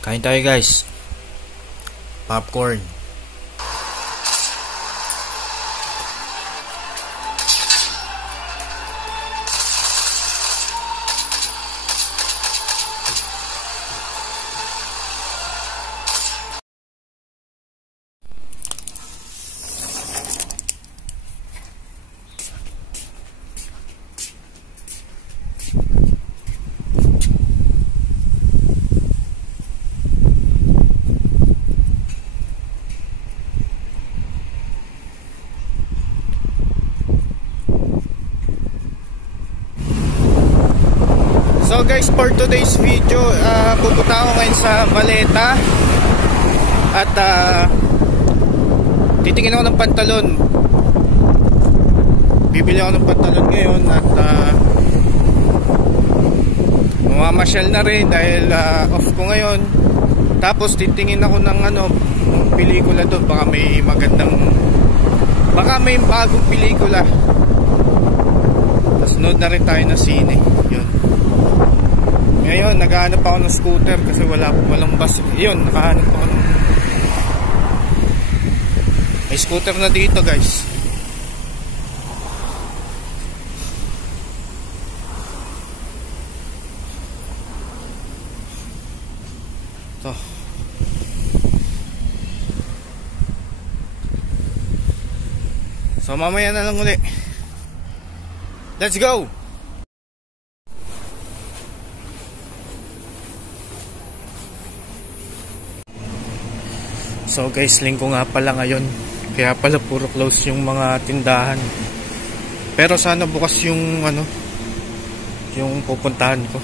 Kain tayo guys. Popcorn. So guys, for today's video, pupunta ako ngayon sa Valeta at titingin ako ng pantalon. Bibili ako ng pantalon ngayon at mamamasyal na rin dahil off ko ngayon. Tapos titingin ako ng pelikula doon, baka may bagong pelikula. Tapos nood na rin tayo na sine. Yun. Ngayon, naghahanap ako ng scooter kasi walang bus. Yun, nakahanap ako ng... May scooter na dito guys. Ito. So mamaya na lang uli. Let's go! So guys, linggo nga pala ngayon. Kaya pala puro close yung mga tindahan. Pero sana bukas yung yung pupuntahan ko.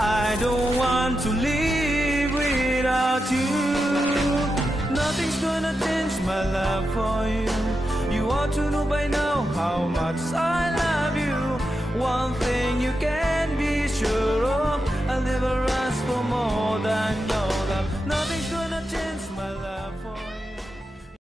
I don't want to live without you. Nothing's gonna change my love for you. You ought to know by now how much I love you. One thing you can